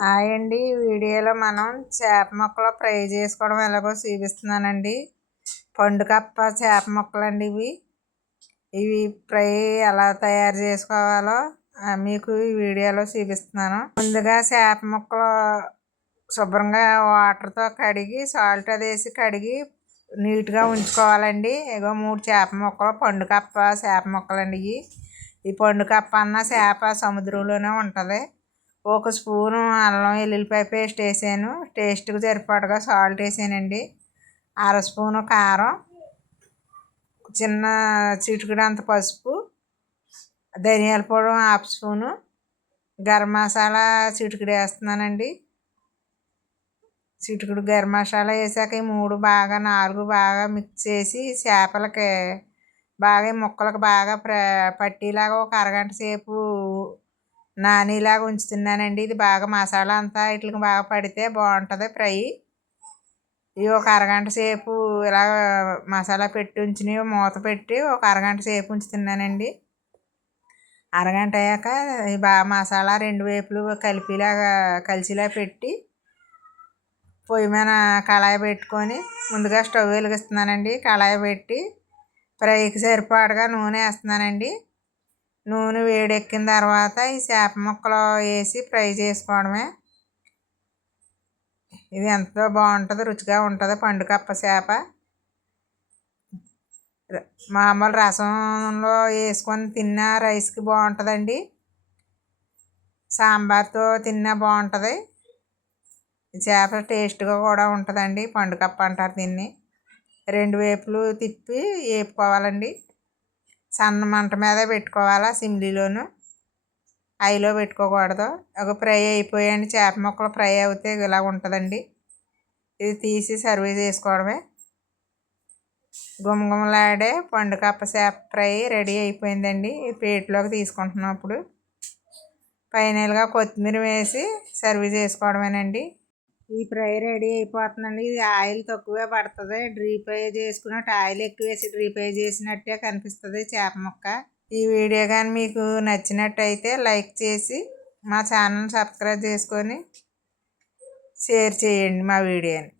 Hi అండి ఈ వీడియోలో మనం చేప ముక్కలు ఫ్రై చేసుకోవడం ఎలాగో చూపిస్తున్నానండి. పండుకప్ప చేప ముక్కలండి ఇవి. ఇవి ఫ్రై ఎలా తయారు చేసుకోవాలో మీకు ఈ వీడియోలో చూపిస్తున్నాను. ముందుగా చేప ముక్కలు శుభ్రంగా వాటర్తో కడిగి సాల్ట్ అది వేసి కడిగి నీట్గా ఉంచుకోవాలండి. ఇగో మూడు చేప ముక్కలు పండుకప్ప చేప మొక్కలండి ఇవి. ఈ పండుకప్ప అన్న చేప సముద్రంలోనే ఉంటుంది. ఒక స్పూను అల్లం వెల్లుల్లిపాయ పేస్ట్ వేసాను. టేస్ట్కి సరిపడగా సాల్ట్ వేసానండి. అర స్పూను కారం చిన్న చిటికడు అంత పసుపు ధనియాల పొడి హాఫ్ స్పూను గరం మసాలా చిటికడు వేస్తున్నానండి. చిటికడు గరం మసాలా వేసాక ఈ మూడు బాగా నాలుగు బాగా మిక్స్ చేసి చేపలకి బాగా ముక్కలకు బాగా ప్ర పట్టేలాగా ఒక అరగంట సేపు నానిలాగా ఉంచుతున్నానండి. ఇది బాగా మసాలా అంతా వీటికి బాగా పడితే బాగుంటుంది ఫ్రై. ఇవి ఒక అరగంట సేపు ఇలా మసాలా పెట్టి ఉంచి మూత పెట్టి ఒక అరగంట సేపు ఉంచుతున్నానండి. అరగంట అయ్యాక బాగా మసాలా రెండు వైపులు కలిపిలాగా కలిసిలా పెట్టి పొయ్యి మీద కళాయి పెట్టుకొని ముందుగా స్టవ్ వెలిగిస్తున్నానండి. కళాయి పెట్టి ఫ్రైకి సరిపడగా నూనె వేస్తున్నానండి. నూనె వేడెక్కిన తర్వాత ఈ చేప ముక్కలు వేసి ఫ్రై చేసుకోవడమే. ఇది ఎంతో బాగుంటుంది రుచిగా ఉంటుంది. పండుకప్ప చేప. మామూలు రసంలో వేసుకొని తిన్నా రైస్కి బాగుంటుందండి. సాంబార్తో తిన్నా బాగుంటుంది. చేప టేస్ట్గా కూడా ఉంటుందండి. పండుకప్ప అంటారు దీన్ని. రెండు వేపులు తిప్పి వేపుకోవాలండి. సన్న మంట మీద పెట్టుకోవాలా సిమ్లీలోను. ఐలో పెట్టుకోకూడదు. ఒక ఫ్రై అయిపోయాయండి. చేప ముక్కలు ఫ్రై అవుతే ఇలా ఉంటుందండి. ఇది తీసి సర్వ్ చేసుకోవడమే. గుమగుమలాడే పండుకప్ప చేప ఫ్రై రెడీ అయిపోయిందండి. ఈ ప్లేట్లోకి తీసుకుంటున్నాం అప్పుడు ఫైనల్గా కొత్తిమీర వేసి సర్వ్ చేసుకోవడమేనండి. ఈ ఫ్రై రెడీ అయిపోతుందండి. ఇది ఆయిల్ తక్కువే పడుతుంది. డ్రీ ఫ్రై చేసుకున్నట్టు ఆయిల్ ఎక్కువ వేసి డ్రీ ఫ్రై చేసినట్టే కనిపిస్తుంది చేప ముక్క. ఈ వీడియో కానీ మీకు నచ్చినట్టయితే లైక్ చేసి మా ఛానల్ సబ్స్క్రైబ్ చేసుకొని షేర్ చేయండి మా వీడియోని.